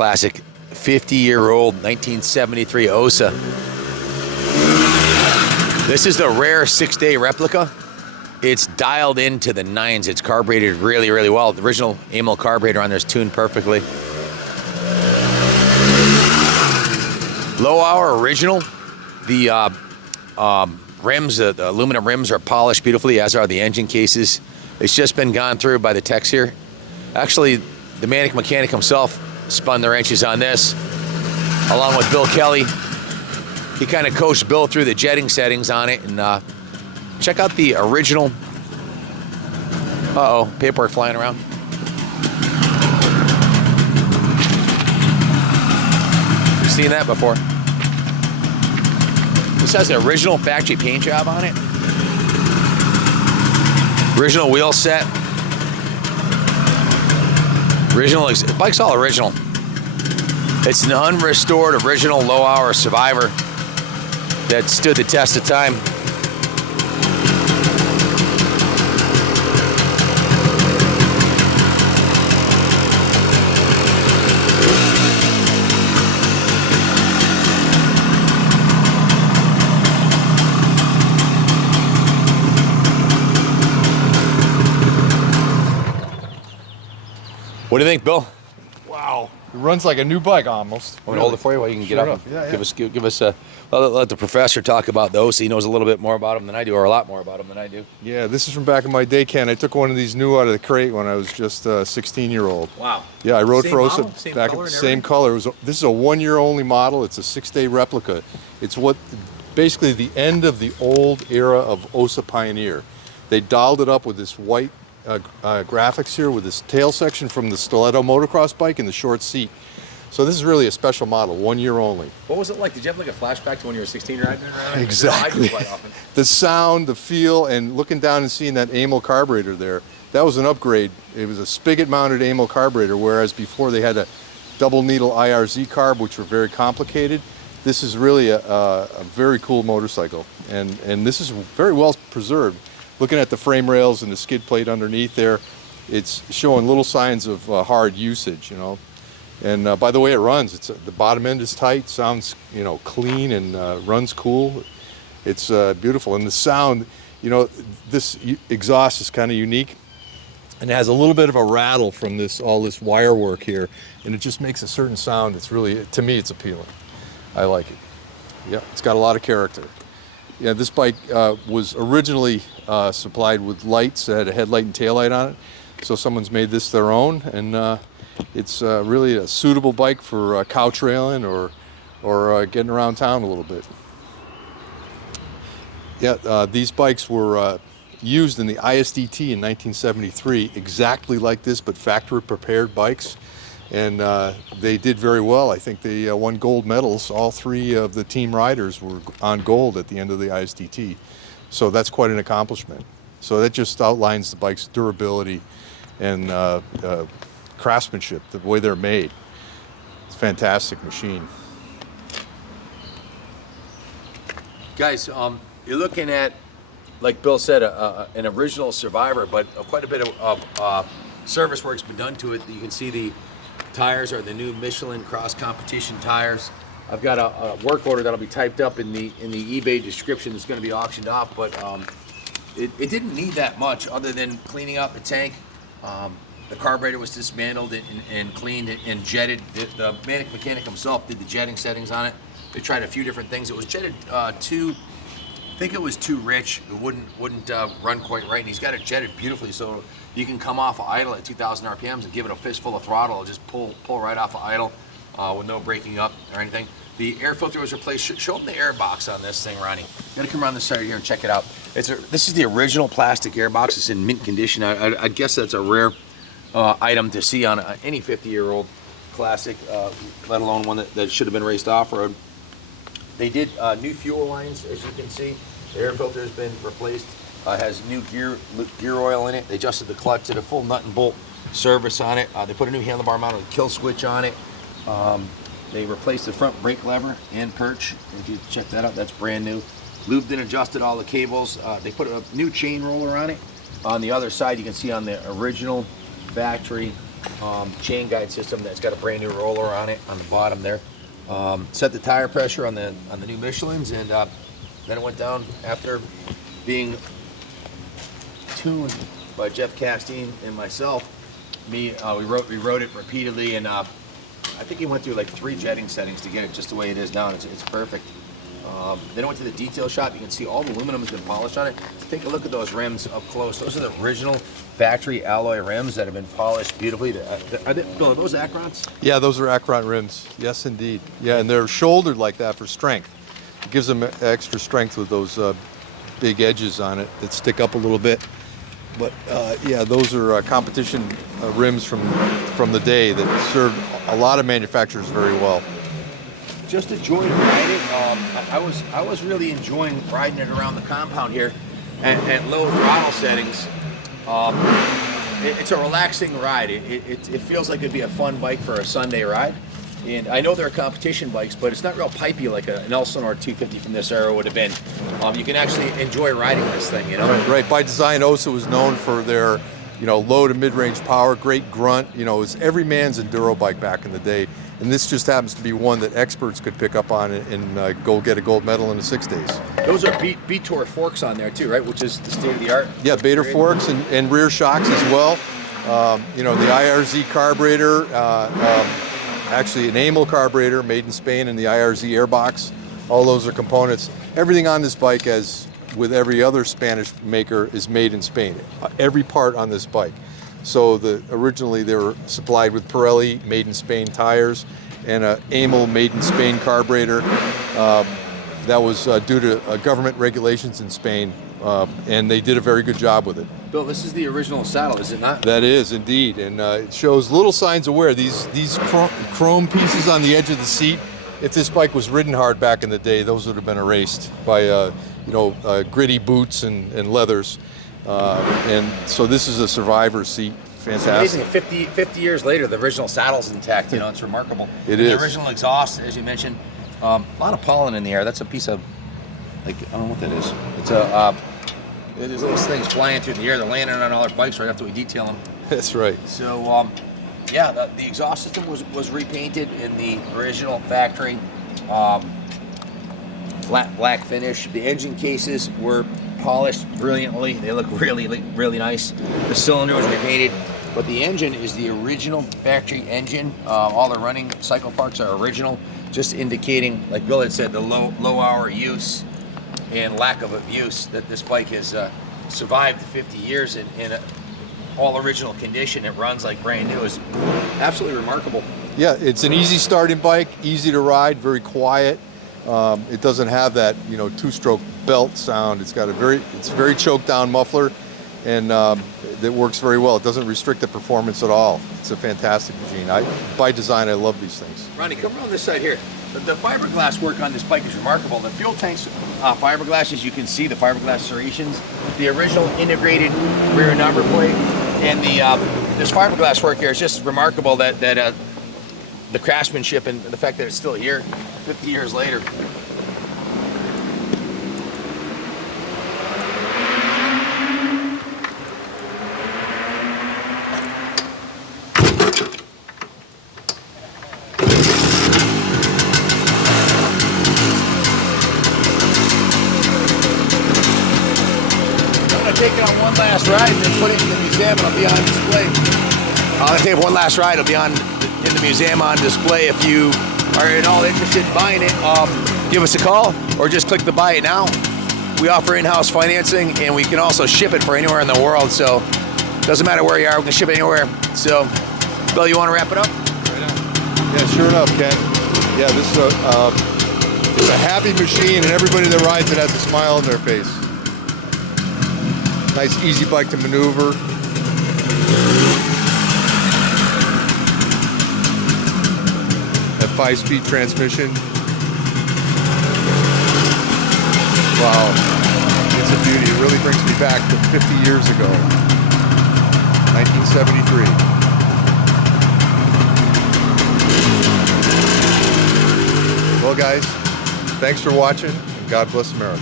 classic 50-year-old 1973 Ossa. This is the rare 6-day replica. It's dialed into the nines. It's carbureted really, really well. The original amyl carburetor on there is tuned perfectly. Low hour original. The rims, the aluminum rims are polished beautifully, as are the engine cases. It's just been gone through by the techs here. Actually, the mechanic himself spun the wrenches on this, along with Bill Kelly. He kind of coached Bill through the jetting settings on it, and check out the original. Uh-oh, paperwork flying around. You've seen that before. This has the original factory paint job on it. Original wheel set. The bike's all original. It's an unrestored original low-hour Survivor that stood the test of time. What do you think, Bill? Wow, it runs like a new bike almost. Want me to hold it for you while you can get up? Yeah. Give us a. Let the professor talk about those. He knows a little bit more about them than I do, or a lot more about them than I do. Yeah, this is from back in my day, Ken. I took one of these new out of the crate when I was just a 16-year-old. Wow. Yeah, I rode Same for Ossa model? Same back color at the and same color. This is a 1-year only model. It's a 6-day replica. It's basically the end of the old era of Ossa Pioneer. They dialed it up with this white graphics here with this tail section from the Stiletto motocross bike and the short seat. So this is really a special model, 1 year only. What was it like? Did you have like a flashback to when you were 16 riding around? Exactly. The sound, the feel, and looking down and seeing that amyl carburetor there, that was an upgrade. It was a spigot-mounted amyl carburetor, whereas before they had a double needle IRZ carb, which were very complicated. This is really a very cool motorcycle, and this is very well preserved. Looking at the frame rails and the skid plate underneath there, it's showing little signs of hard usage, you know. And by the way it runs, the bottom end is tight, sounds, you know, clean, and runs cool. It's beautiful, and the sound, you know, this exhaust is kind of unique, and it has a little bit of a rattle from all this wire work here, and it just makes a certain sound. It's really, to me, it's appealing. I like it. Yeah, it's got a lot of character. Yeah, this bike was originally supplied with lights that had a headlight and taillight on it, so someone's made this their own, and it's really a suitable bike for cow trailing or getting around town a little bit. Yeah, these bikes were used in the ISDT in 1973, exactly like this, but factory prepared bikes. And they did very well. I think they won gold medals. All 3 of the team riders were on gold at the end of the ISDT. So that's quite an accomplishment. So that just outlines the bike's durability and craftsmanship, the way they're made. It's a fantastic machine. Guys, you're looking at, like Bill said, an original Survivor, but quite a bit of service work's been done to it. You can see the tires are the new Michelin cross competition tires. I've got a work order that'll be typed up in the eBay description that's going to be auctioned off, but it didn't need that much other than cleaning up the tank. The carburetor was dismantled and cleaned and jetted. The mechanic himself did the jetting settings on it. They tried a few different things. It was jetted I think it was too rich. It wouldn't run quite right, and he's got it jetted beautifully, so you can come off of idle at 2,000 RPMs and give it a fistful of throttle. It'll just pull right off of idle with no breaking up or anything. The air filter was replaced. Show them the air box on this thing, Ronnie. You gotta come around this side here and check it out. This is the original plastic air box. It's in mint condition. I'd guess that's a rare item to see on any 50-year-old classic, let alone one that should have been raced off-road. They did new fuel lines, as you can see. The air filter has been replaced. Has new gear oil in it. They adjusted the clutch, did a full nut and bolt service on it. They put a new handlebar mounted kill switch on it. They replaced the front brake lever and perch. If you check that out, that's brand new. Lubed and adjusted all the cables. They put a new chain roller on it. On the other side, you can see on the original factory chain guide system that's got a brand new roller on it on the bottom there. Set the tire pressure on the new Michelins, and then it went down after being tuned by Jeff Castine and myself. We rode it repeatedly, and I think he went through like 3 jetting settings to get it just the way it is now. It's perfect. Then I went to the detail shop. You can see all the aluminum has been polished on it. Take a look at those rims up close. Those are the original factory alloy rims that have been polished beautifully. Bill, are those Akronts? Yeah, those are Akront rims. Yes, indeed. Yeah, and they're shouldered like that for strength. It gives them extra strength with those big edges on it that stick up a little bit. But yeah, those are competition rims from the day that served a lot of manufacturers very well. Just enjoying riding it. I was really enjoying riding it around the compound here at low throttle settings. It's a relaxing ride. It feels like it'd be a fun bike for a Sunday ride. And I know they're competition bikes, but it's not real pipey like an Elsinore 250 from this era would have been. You can actually enjoy riding this thing, you know? Right. By design, Ossa was known for their, low to mid-range power, great grunt. It was every man's enduro bike back in the day. And this just happens to be one that experts could pick up on and go get a gold medal in the 6 days. Those are Betor forks on there too, right? Which is the state of the art. Yeah, Betor forks and rear shocks as well. The IRZ carburetor, actually an AML carburetor made in Spain, and the IRZ airbox. All those are components. Everything on this bike, as with every other Spanish maker, is made in Spain. Every part on this bike. So originally they were supplied with Pirelli made in Spain tires and a AML made in Spain carburetor. That was due to government regulations in Spain, and they did a very good job with it. Bill, this is the original saddle, is it not? That is indeed, and it shows little signs of wear. These chrome pieces on the edge of the seat, if this bike was ridden hard back in the day, those would have been erased by gritty boots and leathers. And so this is a survivor seat. Fantastic. It's amazing. 50 years later, the original saddle's intact. It's remarkable. It is. The original exhaust, as you mentioned, a lot of pollen in the air. That's a piece of, I don't know what that is. It's there's little things flying through the air. They're landing on all our bikes right after we detail them. That's right. So, yeah, the exhaust system was repainted in the original factory. Flat black finish. The engine cases were polished brilliantly. They look really nice. The cylinder was repainted, but the engine is the original factory engine. All the running cycle parts are original, just indicating, like Bill had said, the low hour use and lack of use, that this bike has survived 50 years in all original condition. It runs like brand new. It's absolutely remarkable. Yeah, it's an easy starting bike, easy to ride, very quiet. It doesn't have that, two-stroke belt sound. It's got it's very choked down muffler, and it works very well. It doesn't restrict the performance at all. It's a fantastic machine. By design, I love these things. Ronnie, come around this side here. The fiberglass work on this bike is remarkable. The fuel tanks, fiberglass, as you can see, the fiberglass serrations, the original integrated rear number plate, and this fiberglass work here is just remarkable. That the craftsmanship and the fact that it's still here 50 years later. Take it on one last ride and then put it in the museum, and it'll be on display. I'll take it one last ride. It'll be in the museum on display. If you are at all interested in buying it, give us a call or just click the buy it now. We offer in-house financing, and we can also ship it for anywhere in the world. So it doesn't matter where you are, we can ship it anywhere. So, Bill, you want to wrap it up? Right on. Yeah, sure enough, Ken. Yeah, this is it's a happy machine, and everybody that rides it has a smile on their face. Nice, easy bike to maneuver. That 5-speed transmission. Wow, it's a beauty. It really brings me back to 50 years ago, 1973. Well, guys, thanks for watching, and God bless America.